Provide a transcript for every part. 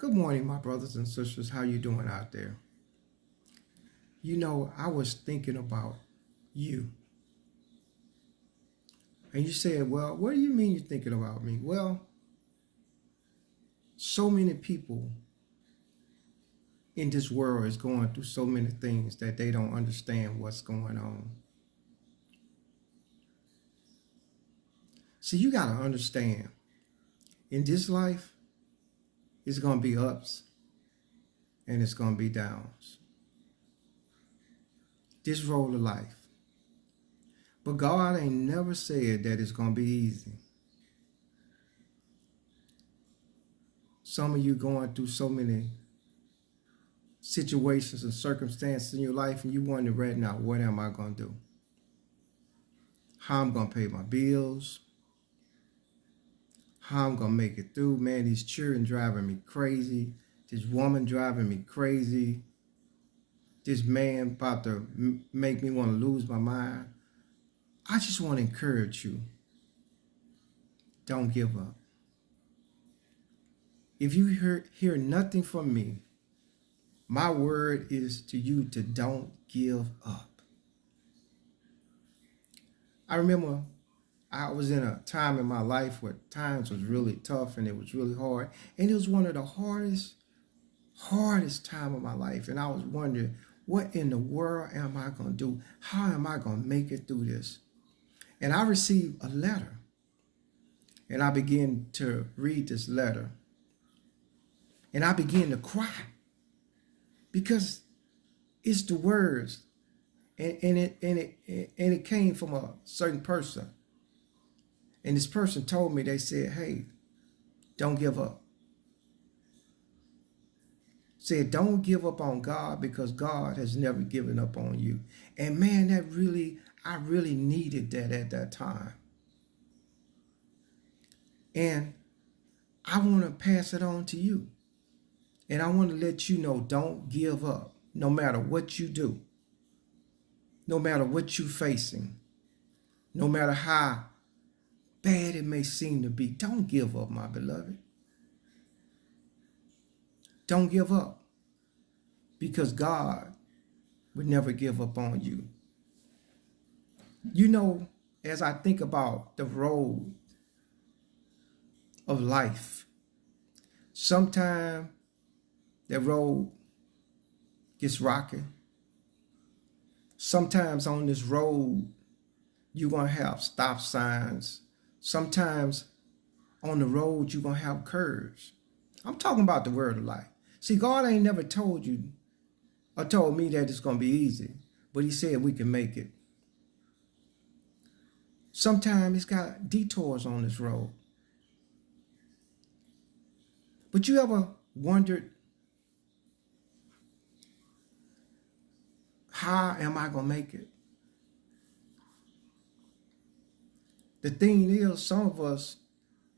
Good morning, my brothers and sisters. How you doing out there? I was thinking about you. And you said, well, what do you mean you're thinking about me? Well, so many people in this world is going through so many things that they don't understand what's going on. See, you got to understand, in this life, it's going to be ups and it's going to be downs. This road of life. But God ain't never said that it's going to be easy. Some of you going through so many situations and circumstances in your life, and you wonder right now, what am I going to do? How I'm going to pay my bills? How I'm going to make it through? Man, these children driving me crazy. This woman driving me crazy. This man about to make me want to lose my mind. I just want to encourage you. Don't give up. If you hear nothing from me, my word is to you to don't give up. I remember I was in a time in my life where times was really tough and it was really hard. And it was one of the hardest time of my life. And I was wondering, what in the world am I going to do? How am I going to make it through this? And I received a letter. And I began to read this letter. And I began to cry. Because it's the words. And it came from a certain person. And this person told me, they said, hey, don't give up. Said, don't give up on God because God has never given up on you. And man, I really needed that at that time. And I want to pass it on to you. And I want to let you know, don't give up, no matter what you do, no matter what you're facing, no matter how bad it may seem to be. Don't give up, my beloved. Don't give up, because God would never give up on you. As I think about the road of life, sometimes that road gets rocky. Sometimes on this road, you're going to have stop signs. Sometimes on the road, you're going to have curves. I'm talking about the word of life. See, God ain't never told you or told me that it's going to be easy, but he said we can make it. Sometimes it's got detours on this road. But you ever wondered, how am I going to make it? The thing is, some of us,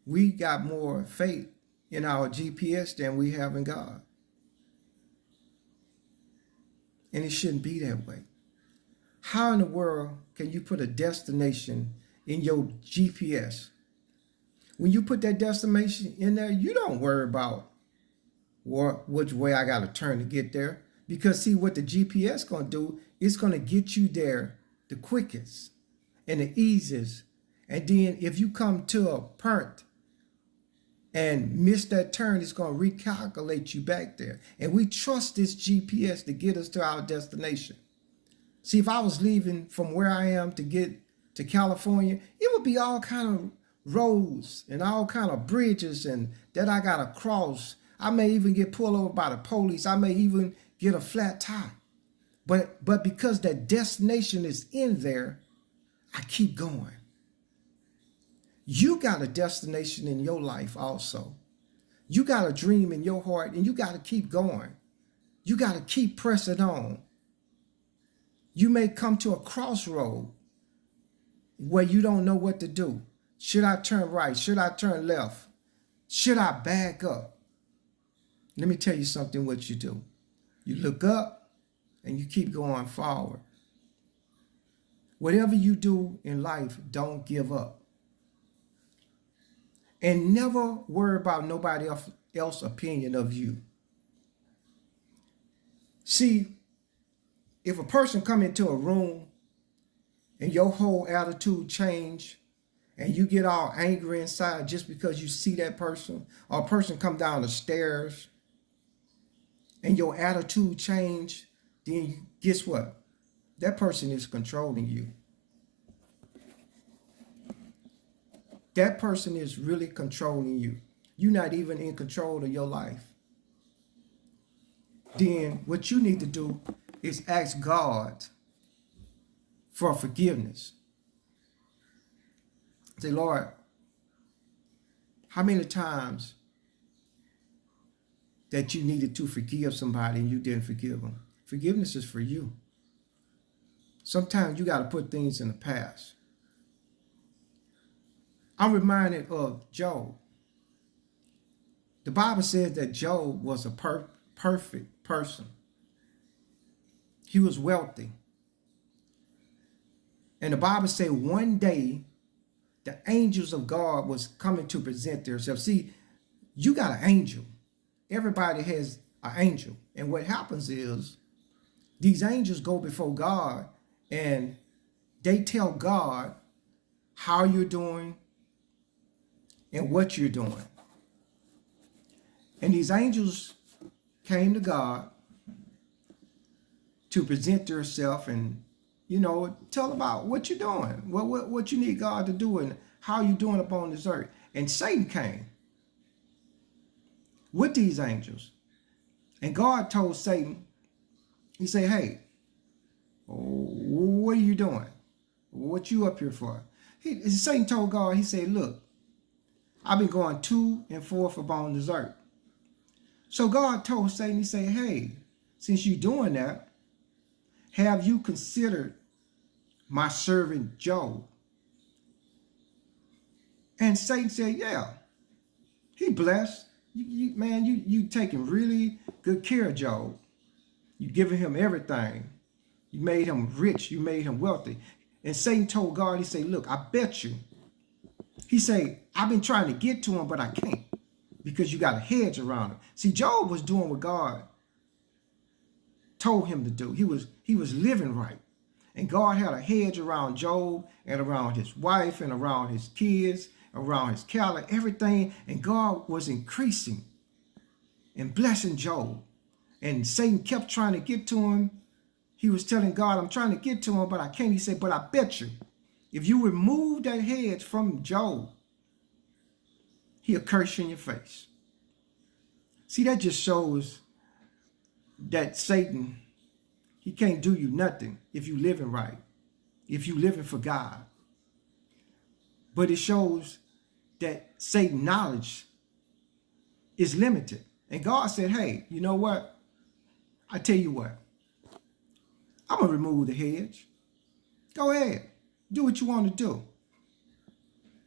we got more faith in our GPS than we have in God. And it shouldn't be that way. How in the world can you put a destination in your GPS? When you put that destination in there, you don't worry about which way I got to turn to get there. Because see, what the GPS going to do, it's going to get you there the quickest and the easiest. And then if you come to a point and miss that turn, it's going to recalculate you back there. And we trust this GPS to get us to our destination. See, if I was leaving from where I am to get to California, it would be all kind of roads and all kind of bridges and that I got to cross. I may even get pulled over by the police. I may even get a flat tire. But because that destination is in there, I keep going. You got a destination in your life also. You got a dream in your heart and you got to keep going. You got to keep pressing on. You may come to a crossroad where you don't know what to do. Should I turn right? Should I turn left? Should I back up? Let me tell you something what you do. You look up and you keep going forward. Whatever you do in life, don't give up. And never worry about nobody else opinion of you. See, if a person come into a room and your whole attitude change and you get all angry inside just because you see that person, or a person come down the stairs and your attitude change, then guess what? That person is controlling you. That person is really controlling you. You're not even in control of your life. Then what you need to do is ask God for forgiveness. Say, Lord, how many times that you needed to forgive somebody and you didn't forgive them? Forgiveness is for you. Sometimes you got to put things in the past. I'm reminded of Job. The Bible says that Job was a perfect person. He was wealthy. And the Bible says one day the angels of God was coming to present themselves. See, you got an angel. Everybody has an angel. And what happens is these angels go before God and they tell God how you're doing and what you're doing. And these angels came to God to present themselves and, tell about what you're doing, what you need God to do and how you're doing upon this earth. And Satan came with these angels. And God told Satan, he said, hey, what are you doing? What you up here for? Satan told God, he said, look, I've been going to and forth upon this earth. So God told Satan, he said, hey, since you're doing that, have you considered my servant Job? And Satan said, yeah, he blessed. You taking really good care of Job. You giving him everything. You made him rich. You made him wealthy. And Satan told God, he said, look, I bet you. He said, I've been trying to get to him, but I can't because you got a hedge around him. See, Job was doing what God told him to do. He was living right. And God had a hedge around Job and around his wife and around his kids, around his cattle, everything. And God was increasing and blessing Job. And Satan kept trying to get to him. He was telling God, I'm trying to get to him, but I can't. He said, but I bet you, if you remove that hedge from Job, he'll curse you in your face. See, that just shows that Satan, he can't do you nothing if you living right, if you living for God. But it shows that Satan's knowledge is limited. And God said, hey, you know what? I tell you what, I'm going to remove the hedge. Go ahead. Do what you want to do.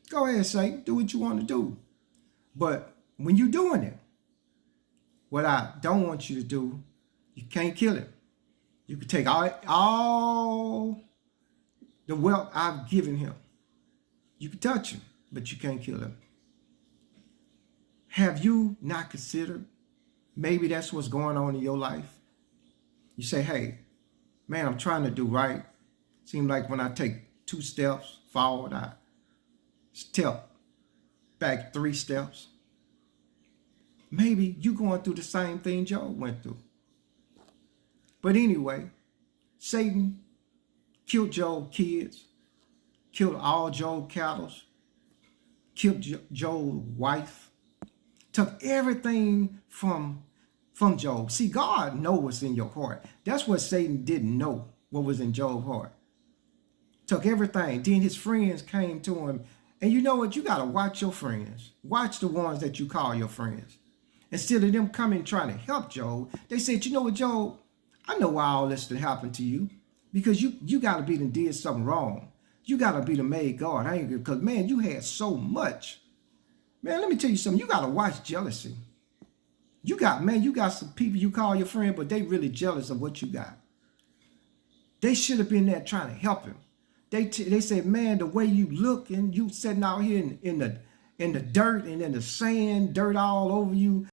Go ahead, Satan. Do what you want to do. But when you're doing it, what I don't want you to do, you can't kill it. You can take all the wealth I've given him. You can touch him, but you can't kill him. Have you not considered maybe that's what's going on in your life? You say, hey, man, I'm trying to do right. Seems like when I take 2 steps forward, I step back 3 steps. Maybe you're going through the same thing Job went through. But anyway, Satan killed Job's kids, killed all Job's cattle, killed Job's wife, took everything from Job. See, God knows what's in your heart. That's what Satan didn't know, what was in Job's heart. Took everything. Then his friends came to him. And you know what? You got to watch your friends. Watch the ones that you call your friends. Instead of them coming trying to help Job, they said, you know what, Job? I know why all this happened to you. Because you got to be done did something wrong. You got to be done made God angry. Because, man, you had so much. Man, let me tell you something. You got to watch jealousy. You got some people you call your friend, but they really jealous of what you got. They should have been there trying to help him. They said, man, the way you look and you sitting out here in the dirt and in the sand, dirt all over you.